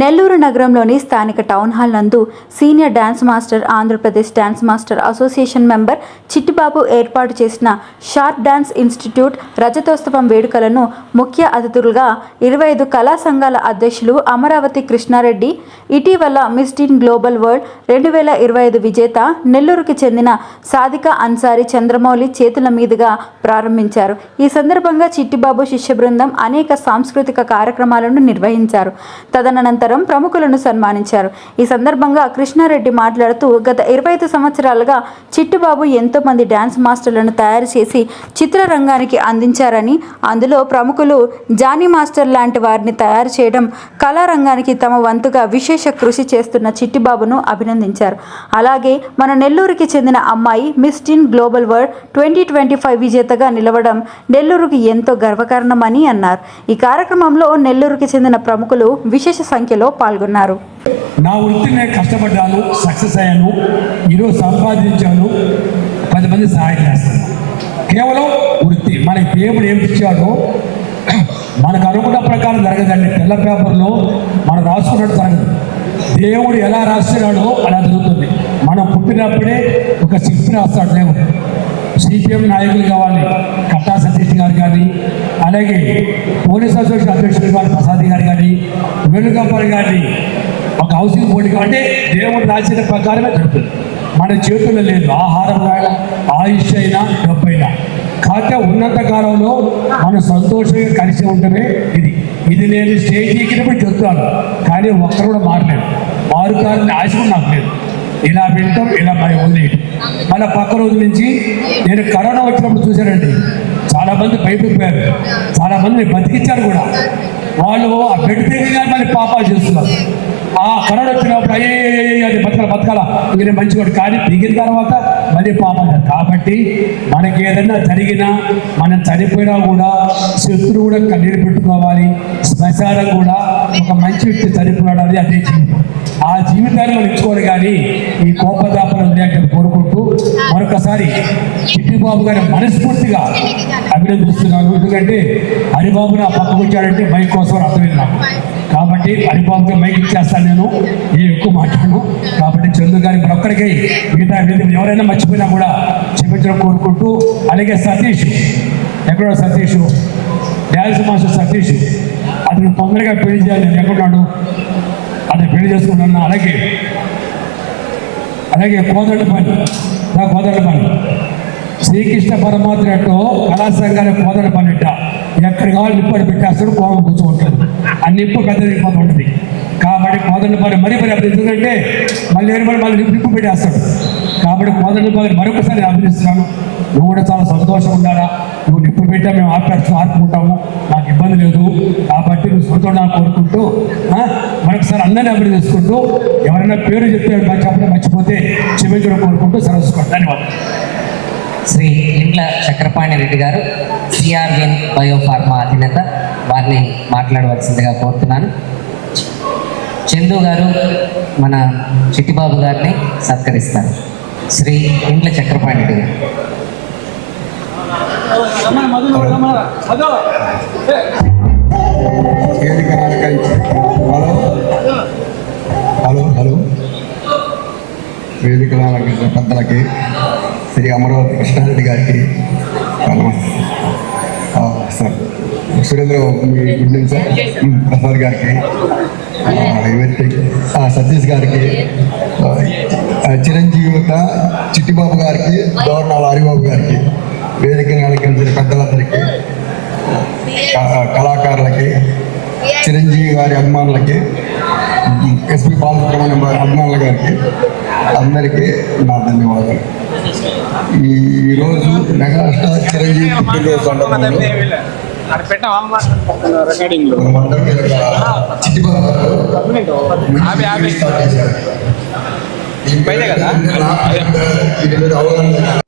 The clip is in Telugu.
నెల్లూరు నగరంలోని స్థానిక టౌన్ హాల్ నందు senior dance master Andhra Pradesh dance master association member Chittibabu ఏర్పాటు చేసిన షార్ప్ డాన్స్ ఇన్స్టిట్యూట్ రజతోత్సవం వేడుకలను ముఖ్య అతిథులుగా ఇరవై ఐదు కళా సంఘాల అధ్యక్షులు అమరావతి కృష్ణారెడ్డి ఇటీవల మిస్టీన్ గ్లోబల్ వరల్డ్ రెండు వేల ఇరవై ఐదు విజేత నెల్లూరుకి చెందిన సాధిక అన్సారి చంద్రమౌళి చేతుల మీదుగా ప్రారంభించారు. ఈ సందర్భంగా చిట్టిబాబు శిష్య బృందం అనేక సాంస్కృతిక కార్యక్రమాలను నిర్వహించారు. తదనంతరం ప్రముఖులను సన్మానించారు. ఈ సందర్భంగా కృష్ణారెడ్డి మాట్లాడుతూ గత ఇరవై ఐదు సంవత్సరాలుగా చిట్టుబాబు ఎంతో మంది డ్యాన్స్ మాస్టర్లను తయారు చేసి చిత్రరంగానికి అందించారని అందులో ప్రముఖులు జానీ మాస్టర్ లాంటి వారిని తయారు చేయడం కళారంగానికి తమ వంతుగా విశేష కృషి చేస్తున్న చిట్టిబాబును అభినందించారు. అలాగే మన నెల్లూరుకి చెందిన అమ్మాయి miss teen global world twenty twenty five విజేతగా నిలవడం నెల్లూరుకి ఎంతో గర్వకారణమని అన్నారు. ఈ కార్యక్రమంలో నెల్లూరుకి చెందిన ప్రముఖులు విశేష సంఖ్య సంఖ్యలో పాల్గొన్నారు. నా వృత్తినే కష్టపడ్డాను సక్సెస్ అయ్యాను ఈరోజు సంపాదించాను పది మంది సహాయం చేస్తాను కేవలం వృత్తి మనకి దేవుడు ఏమి ఇచ్చాడో మనకు అనుకున్న ప్రకారం జరగదండి. తెల్ల పేపర్లో మనం రాసుకున్నట్టు జరగదు. దేవుడు ఎలా రాస్తున్నాడో అలా జరుగుతుంది. మనం పుట్టినప్పుడే ఒక శిల్పి రాస్తాడు దేవుడు. సిపిఎం నాయకులు కావాలి కట్టా సతీష్ గారు కానీ అలాగే పోలీస్ అసోసియేషన్ అధ్యక్షులు గారు ప్రసాద్ గారు కానీ వేణుగోపాల్ గారిని ఒక హౌసింగ్ బోర్డు అంటే దేవుడు రాసిన ప్రకారమే జరుగుతుంది. మన చేతుల్లో లేదు ఆహారం అయినా ఆయుష్ అయినా డబ్బు అయినా. కాక ఉన్నత కాలంలో మనం సంతోషంగా కలిసి ఉండమే ఇది. ఇది నేను స్టేజ్ ఎక్కినప్పుడు చెప్తాను కానీ ఒక్కరు కూడా మారలేదు. మారుతారని ఆశ కూడా నాకు లేదు. ఇలా వింటాం ఇలా మరి ఉంది. మళ్ళీ పక్క రోజు నుంచి నేను కరోనా వచ్చినప్పుడు చూశానండి. చాలా మంది భయపడిపోయారు. చాలా మంది బతికించారు కూడా. వాళ్ళు ఆ బెడ్ దిగగానే మళ్ళీ పాపాలు చేస్తున్నారు. ఆ కరోనా వచ్చినప్పుడు అయ్యే అది బతకాల బతకాల ఇంక నేను మంచివాడు కానీ దిగిన తర్వాత మళ్ళీ పాపం కాబట్టి మనకి ఏదైనా జరిగినా మనం చనిపోయినా కూడా శత్రువు కూడా కన్నీరు పెట్టుకోవాలి శ్మశానం కూడా ఒక మంచి వ్యక్తి చనిపోయాడు అనేది అదే జీవితం ఆ జీవితాన్ని మనం ఇచ్చుకోవాలి కానీ ఈ కోపదాపలు వదిలేయని కోరుకుంటూ మరొకసారి చిట్టిబాబు గారి మనస్ఫూర్తిగా అభినందిస్తున్నాను. ఎందుకంటే హరిబాబు నా పక్కకు వచ్చాడంటే మైక్ కోసం అర్థం నాకు. కాబట్టి హరిబాబుకి మైక్ ఇచ్చేస్తాను నేను. ఏ ఎక్కువ మాట్లాడను. కాబట్టి చందు గారి ఒక్కడికి మిగతా ఎవరైనా మర్చిపోయినా కూడా క్షమించడం కోరుకుంటూ అలాగే సతీష్ ఎక్కడో సతీష్? Dance master Satish. అతను తొందరగా పెళ్ళి చేయాలి. ఎక్కడున్నాడు అతను పెళ్ళి చేసుకున్నాను అలాగే. అలాగే కోదండ పని. నా కోదండ పని. శ్రీకృష్ణ పరమాత్మ కళా కళాసంగానే కోదండ పనిట ఎక్కడ కావాలి నిప్పటి పెట్టేస్తాడు కోపం కూర్చుంటాడు ఆ నిప్పు పెద్దదిపోతూ ఉంటుంది కాబట్టి కోదండ పని మరీ మరి అప్పుడు ఎందుకంటే మళ్ళీ ఏడు మళ్ళీ నిప్పు నిప్పు పెట్టేస్తాడు. కాబట్టి కోదండ పని మరొకసారి అభినందిస్తున్నాను. నువ్వు కూడా చాలా సంతోషం ఉండాలా? నువ్వు నిప్పు పెట్టా మేము ఆపేస్తూ ఆపుకుంటాము. నాకు ఇబ్బంది లేదు. కాబట్టి నువ్వు సంతోషం కోరుకుంటూ అందరినీ అభినందించుకుంటూ ఎవరైనా పేరు చెప్తే మంచి అప్పుడే మర్చిపోతే క్షమించడం కోరుకుంటూ సరస్సుకోండి ధన్యవాదాలు. శ్రీ ఇంట్ల చక్రపాణి రెడ్డి గారు సిఆర్విఎన్ బయోఫార్మా అధినేత వారిని మాట్లాడవలసిందిగా కోరుతున్నాను. చందు గారు మన చిట్టిబాబు గారిని సత్కరిస్తారు. శ్రీ ఇంట్ల చక్రపాణి రెడ్డి గారు. వేదిక పెద్దలకి శ్రీ అమరావతి కృష్ణారెడ్డి గారికి సార్ సురేంద్ర మీ గుడ్ ఈవినింగ్ సార్? ప్రసాద్ గారికి సతీష్ గారికి చిరంజీవి చిరంజీవిత చిట్టిబాబు గారికి దోర్నాల హరిబాబు గారికి వేదికను అలంకరించిన పెద్దలందరికీ కళాకారులకి చిరంజీవి గారి అభిమానులకి ఎస్పీ బాలసుబ్రహ్మణ్యం గారి అభిమానుల గారికి అందరికీ నా ధన్యవాదాలు. ఈ ఈరోజు మెగాస్టార్ చిరంజీవి పుట్టినరోజు అవగాహన